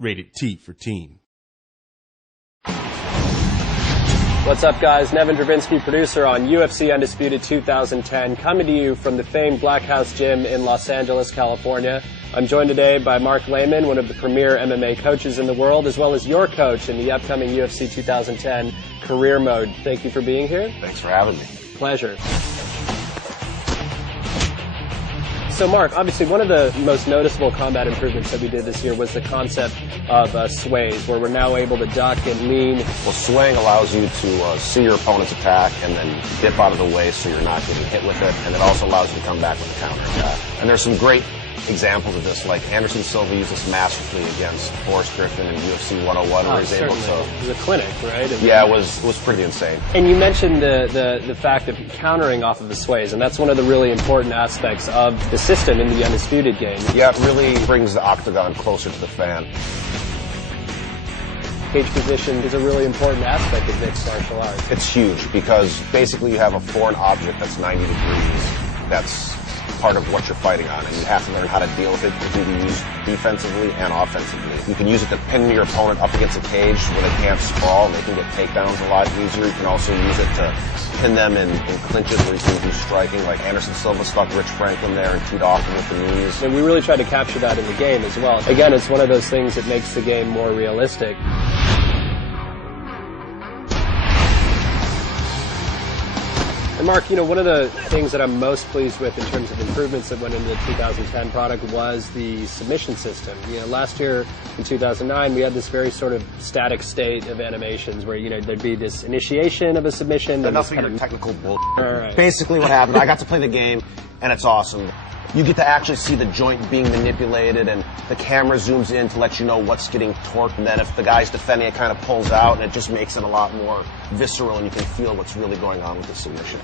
Rated T for teen. What's up, guys? Nevin Dravinsky, producer on UFC Undisputed 2010, coming to you from the famed Black House Gym in Los Angeles, California. I'm joined today by Mark Lehman, one of the premier MMA coaches in the world, as well as your coach in the upcoming UFC 2010 Career Mode. Thank you for being here. Thanks for having me. Pleasure. So, Mark, obviously one of the most noticeable combat improvements that we did this year was the concept of sways, where we're now able to duck and lean. Well, swaying allows you to see your opponent's attack and then dip out of the way so you're not getting hit with it, and it also allows you to come back with a counter attack. And there's some great examples of this, like Anderson Silva used this masterfully against Forrest Griffin in UFC 101, where he's able to... It was a clinic, right? Yeah, it was pretty insane. And you mentioned the fact of countering off of the sways, and that's one of the really important aspects of the system in the Undisputed game. Yeah, it really brings the octagon closer to the fan. Cage position is a really important aspect of mixed martial arts. It's huge because basically you have a foreign object that's 90 degrees. That's part of what you're fighting on, and you have to learn how to deal with it. It can be used defensively and offensively. You can use it to pin your opponent up against a cage where they can't sprawl and they can get takedowns a lot easier. You can also use it to pin them in clinches where you can do striking, like Anderson Silva stuck Rich Franklin there and teed off him with the knees. And we really tried to capture that in the game as well. Again, it's one of those things that makes the game more realistic. And Mark, you know, one of the things that I'm most pleased with in terms of improvements that went into the 2010 product was the submission system. You know, last year in 2009, we had this very sort of static state of animations where, you know, there'd be this initiation of a submission. Enough of your technical bull. Right. Basically what happened, I got to play the game, and it's awesome. You get to actually see the joint being manipulated, and the camera zooms in to let you know what's getting torqued, and then if the guy's defending, it kind of pulls out, and it just makes it a lot more visceral, and you can feel what's really going on with the submission.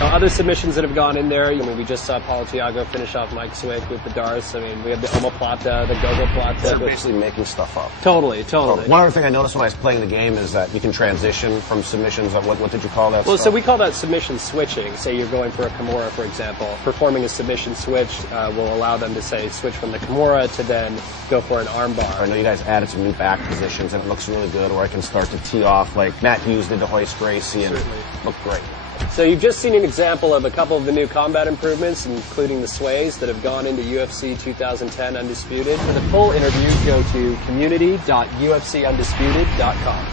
Now, other submissions that have gone in there, you know, we just saw Paulo Thiago finish off Mike Swick with the Darce. I mean, we have the omoplata, the gogoplata. They're basically making stuff up. Totally. One other thing I noticed when I was playing the game is that you can transition from submissions. What did you call that? Well, stuff? so we call that submission switching. Say you're going for a Kimura, for example. Performing a submission switch will allow them to, say, switch from the Kimura to then go for an armbar. I know you guys added some new back positions, and it looks really good, where I can start to tee off like Matt Hughes did to Hoist Gracie, and looked great. So you've just seen an example of a couple of the new combat improvements, including the sways that have gone into UFC 2010 Undisputed. For the full interview, go to community.ufcundisputed.com.